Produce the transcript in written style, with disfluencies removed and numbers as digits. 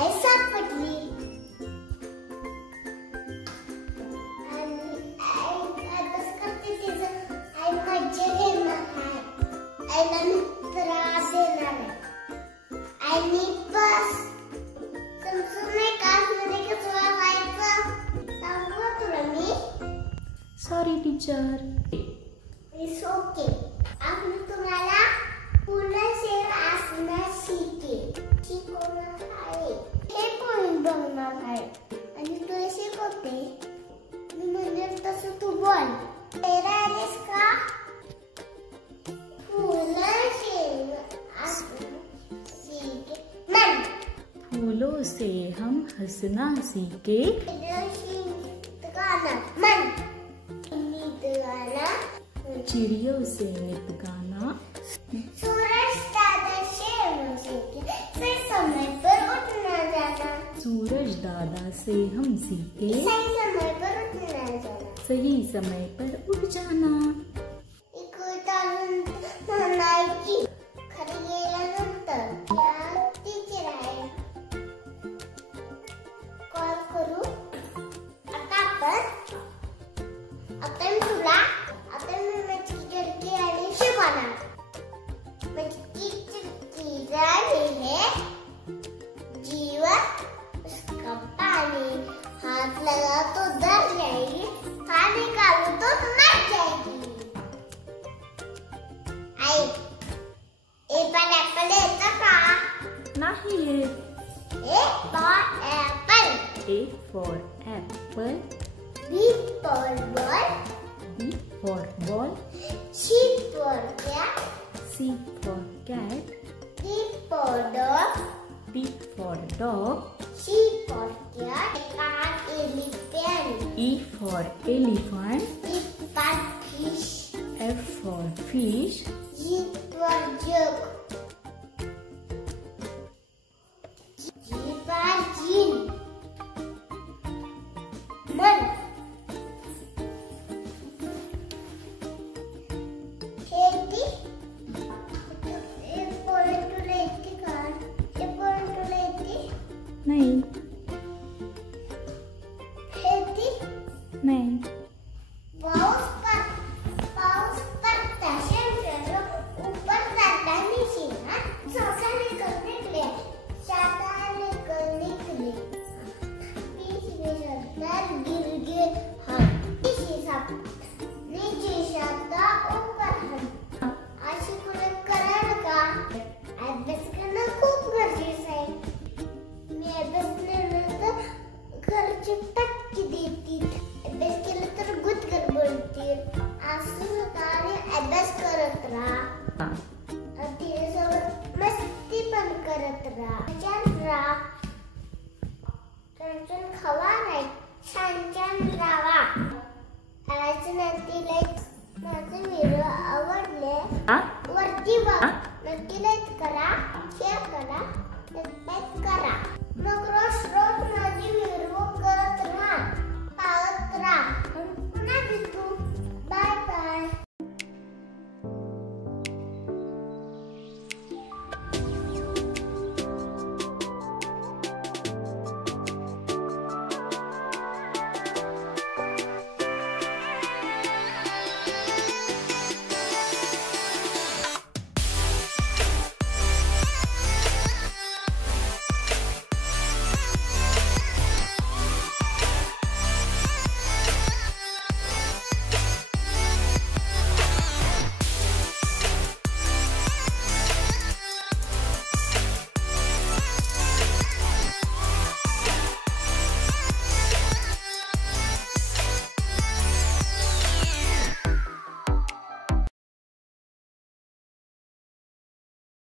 आई सापडली आणि आई अभ्यास करते तिचं आई मज्जा घेणार आहे. आईला मी त्रास देणार आहे. आईनी बस समजून नाही का मध्ये कसं वाचायचं सांगू का तुला मी? Sorry teacher. It's okay. आपण तुम्हाला पुन्हा शेर असणार शिकवणार आहे. हे पोइंट बघणार आहे आणि तुला शिकवते. मी म्हणजे तसं तू बोल. शेर आलीस का? पुन्हा शेर असणार सीखे मन. फूलों से हम हंसना सीखे. गाना मन. नीत गाना. चिड़ियों से नित गाना. सूरज दादा से हम सीखे सही समय पर उठना जाना. सूरज दादा से हम सीखे सही समय पर उठना जाना. सही समय पर उठ जाना. एक तालून म्हणायची खरी गेल्यानंतर या टीचर आहे. कॉल करू आता मी तुला माझी टीचर आणि शिकवणार. माझी टीचर है जीवन उसका पानी. हाथ लगा तो डर जाएगी, हाथ निकालो तो मर जाएगी. आई ए पर एप्पल येतं का? नाही येत. A for Apple. A for apple. B for ball. B for ball. C for cat. C for cat. D for dog. D for dog. C for cat. Elephant. E for elephant. E for fish. F for fish. G for jug. G for gin. मन. खेती. एक point तुला येते का? एक point तुला येते? नाही. खेती. नाही. पाऊस पडता शेंद्र ऊपर जाता निशिना सोसा निकले शाता निकले बीच में सरदार गिर गए हम. नीचे शाता ऊपर हम. अशी कुठे कराल का? अभ्यास करणं खूप गरजेचं आहे. मी अभ्यास केला तर घरचे टक्के देतील. अभ्यास केला तर गुदगर बोलतील. असं प्रकारे अभ्यास करत राहा. तिच्यासोबत मस्ती पण करत राहा. छान राहा. छान खावा नाही. छान राहा. माझे व्हिडिओ आवडले वरती बघ. नक्की लाईक करा, शेअर करा, सबस्क्राईब करा.